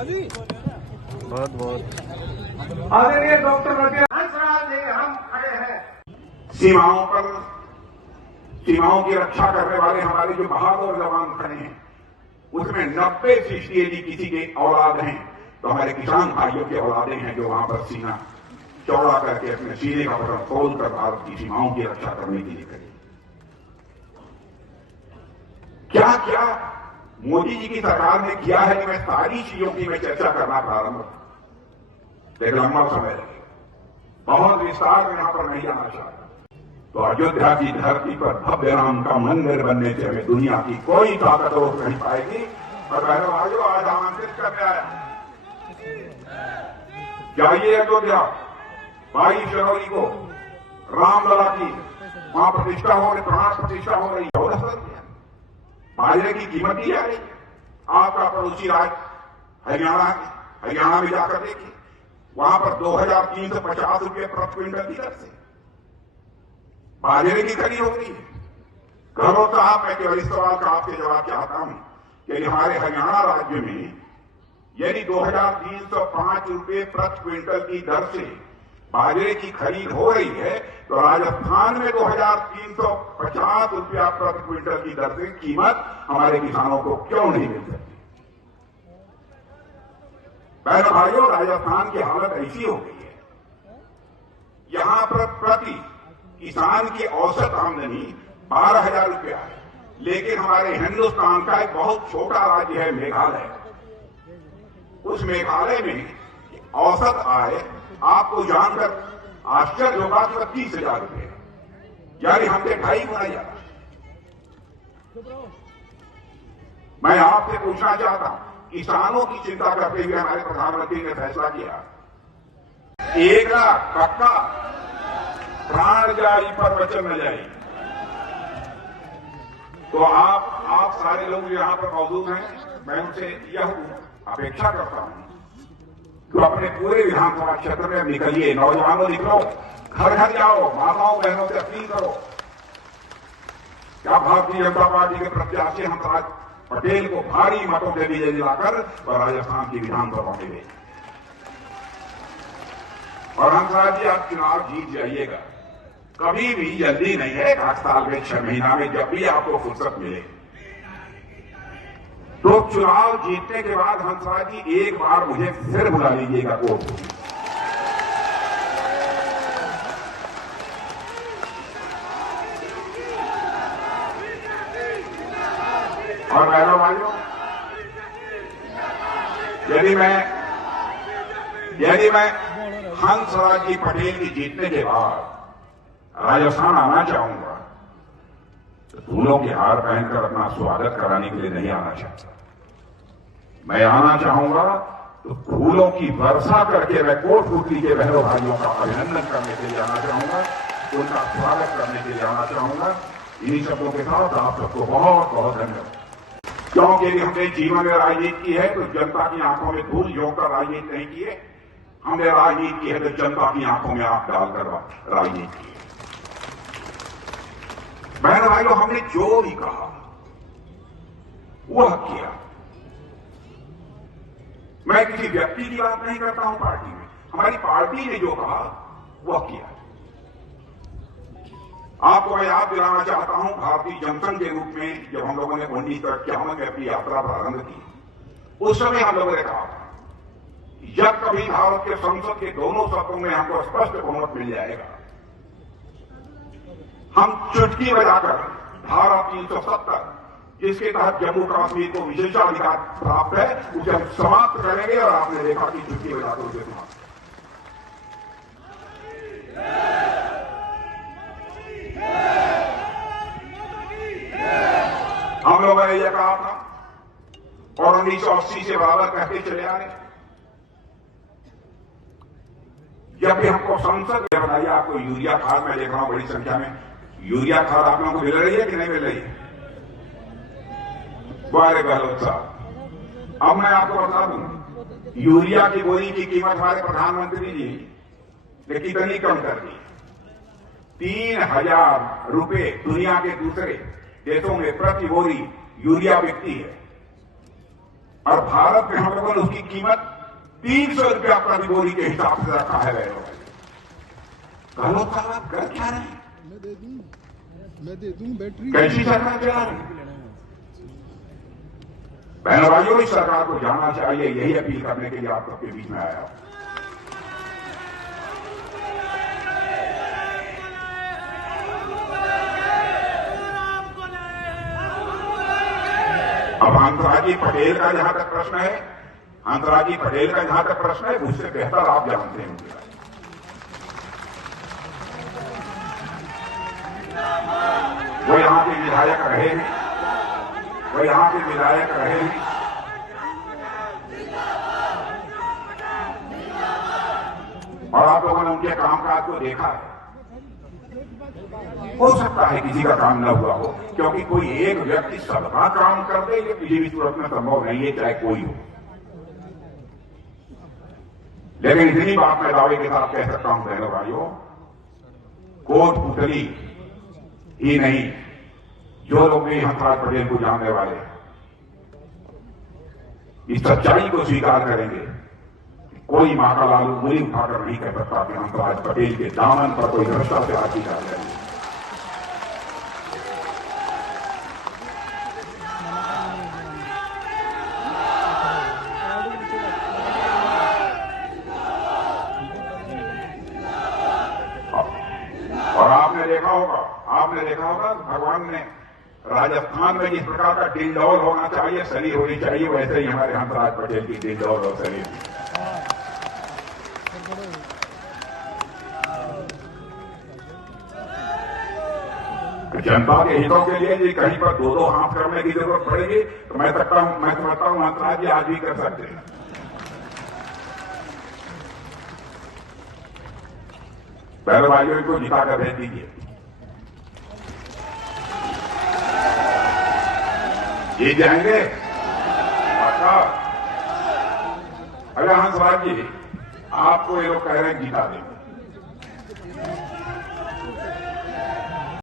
बहुत बहुत आदरणीय डॉक्टर हंसराज जी, हम खड़े हैं सीमाओं पर। सीमाओं की रक्षा करने वाले हमारे जो बहादुर जवान खड़े हैं, उसमें 90% यदि किसी के औलाद हैं तो हमारे किसान भाइयों के औलादे हैं, जो वहां पर सीना चौड़ा करके अपने सीने का बटन खोलकर भारत की सीमाओं की रक्षा करने के लिए खड़े। क्या क्या मोदी जी की सरकार ने किया है कि मैं सारी चीजों की मैं चर्चा करना प्रारंभ करूं, एक लंबा समय लगेगा, बहुत विस्तार में यहां पर नहीं जाना चाहता। तो अयोध्या की धरती पर भव्य राम का मंदिर बनने से हमें दुनिया की कोई ताकत रोक नहीं पाएगी। और बहनों भाइयों, आज आमंत्रित करने आया, जाइए अयोध्या 22 जनवरी को रामलला की वहां प्रतिष्ठा हो रही, प्राण प्रतिष्ठा हो रही है। बाजरे की कीमत दी जा रही है। आपका पड़ोसी राज्य हरियाणा में जाकर देखिए, वहां पर 2350 रुपये प्रति क्विंटल की दर से बाजरे की खरीद हो रही है। करो साहब, मैं केवल इस सवाल का आपसे जवाब चाहता हूं कि हमारे हरियाणा राज्य में यदि 2305 रुपये प्रति क्विंटल की दर से बाजरे की खरीद हो रही है, तो राजस्थान में 2350 रुपया प्रति क्विंटल की दर से कीमत हमारे किसानों को क्यों नहीं मिल सकती? बहनों भाइयों, राजस्थान की हालत ऐसी हो गई है, यहां पर प्रति किसान की औसत आमदनी 12,000 रुपया है, लेकिन हमारे हिंदुस्तान का एक बहुत छोटा राज्य है मेघालय। उस मेघालय में औसत आय आपको जानकर आश्चर्य होगा कि 30,000 रुपये, यानी हमसे 2.5 गुना ज्यादा। मैं आपसे पूछना चाहता हूं, किसानों की चिंता करते हुए हमारे प्रधानमंत्री ने फैसला किया 1 लाख पक्का, प्राण जाई पर वचन न जाई। तो आप सारे लोग जो यहां पर मौजूद हैं, मैं उनसे यह अपेक्षा करता हूं तो अपने पूरे विधानसभा क्षेत्र में निकलिए, नौजवानों निकलो, घर घर जाओ, माताओं बहनों से अपील करो। क्या भारतीय जनता पार्टी के प्रत्याशी हंसराज पटेल को भारी मतों से विजय दिलाकर और राजस्थान की विधानसभा में भेजें। और हंसराज जी, आप चुनाव जीत जाइएगा, कभी भी जल्दी नहीं है, 8 साल में 6 महीना में जब भी आपको फुर्सत मिले। तो चुनाव जीतने के बाद हंसराज जी एक बार मुझे फिर बुला लीजिएगा कोर्ट। और बहनों भाइयों, यदि मैं हंसराज जी पटेल की जीतने के बाद राजस्थान आना चाहूंगा तो फूलों के हार पहनकर अपना स्वागत कराने के लिए नहीं आना चाहता। मैं आना चाहूंगा तो फूलों की वर्षा करके मैं कोटपुतली के बहनों भाइयों का अभिनंदन करने के लिए आना चाहूंगा, उनका स्वागत करने के लिए आना चाहूंगा। इन्हीं शब्दों के साथ आप सबको बहुत बहुत धन्यवाद। क्योंकि हमने जीवन में राजनीति की है तो जनता की आंखों में धूल झोंककर राजनीति नहीं की है, हमने राजनीति की है तो जनता की आंखों में आंख डालकर राजनीति की है। बहन भाइयों, हमने जो भी कहा वह किया। मैं किसी व्यक्ति की बात नहीं करता हूं, पार्टी में हमारी पार्टी ने जो कहा वह किया। आपको मैं याद दिलाना चाहता हूं, भारतीय जनसंघ के रूप में जब हम लोगों ने 1951 में अपनी यात्रा प्रारंभ की, उस समय हम लोगों ने कहा था जब कभी भारत के संसद के दोनों सदनों में हमको स्पष्ट बहुमत मिल जाएगा, हम चुटकी बजाकर धारा 370 जिसके तहत जम्मू कश्मीर को विशेषाधिकार प्राप्त है उसे हम समाप्त करेंगे। और आपने देखा कि चुटकी बजाकर उसे समाप्त। हम लोगों ने यह कहा था और 1980 से बराबर कहते चले आ रहे। जब भी हमको संसद में बताइए, आपको यूरिया खाद मैं देख रहा हूं बड़ी संख्या में यूरिया खाद आप लोगों को मिल रही है कि नहीं मिल रही है? बड़े गहलोत साहब, अब मैं आपको बता दूं, यूरिया की बोरी की कीमत हमारे प्रधानमंत्री जी ने कितनी कम कर दी? 3,000 रुपए दुनिया के दूसरे देशों में प्रति बोरी यूरिया बिकती है। और भारत में हम लोगों ने उसकी कीमत 300 रुपया प्रति बोरी के हिसाब से रखा है। गहलोत साहब आप कर क्या रहे हैं? मैं दे दूं बैटरी। कैसी सरकार चला रहे हैं? बहनों भाइयों, इस सरकार को जानना चाहिए। यही अपील करने के लिए आप सबके बीच में आया। अब हंसराज जी पटेल का जहां तक प्रश्न है, हंसराज जी पटेल का जहां तक प्रश्न है, उससे बेहतर आप जानते होंगे। वो यहां के विधायक रहे हैं, वो यहां के विधायक रहे हैं। और आप लोगों ने उनके कामकाज को देखा है। हो सकता है किसी का काम न हुआ हो, क्योंकि कोई एक व्यक्ति सबका काम कर दे, ये किसी भी सूरत में संभव नहीं है, चाहे कोई हो। लेकिन इतनी बात मैं दावे के साथ कह सकता हूं बहनों भाइयों, कोटपुतली ही नहीं, जो लोग भी हंसराज पटेल को जानने वाले हैं, इस सच्चाई को स्वीकार करेंगे। कोई मां का लालू उंगली उठाकर नहीं कह सकता कि हंसराज पटेल के दामन पर कोई भ्रष्टाचार की जा रही है। और आपने देखा होगा भगवान ने राजस्थान में जिस प्रकार का डिंडौल होना चाहिए, सली होनी चाहिए, वैसे ही हमारे हंसराज पटेल की डिंडौल और सली। जनता के हितों के लिए यदि कहीं पर दो हाथ करने की जरूरत पड़ेगी तो मैं समझता हूं हंसराज जी आज भी कर सकते हैं। पहले भाइयों को जिता कर भेज दीजिए। जीत जाएंगे। अच्छा, अगर हंसराज जी आपको ये लोग कह रहे हैं जिता देंगे,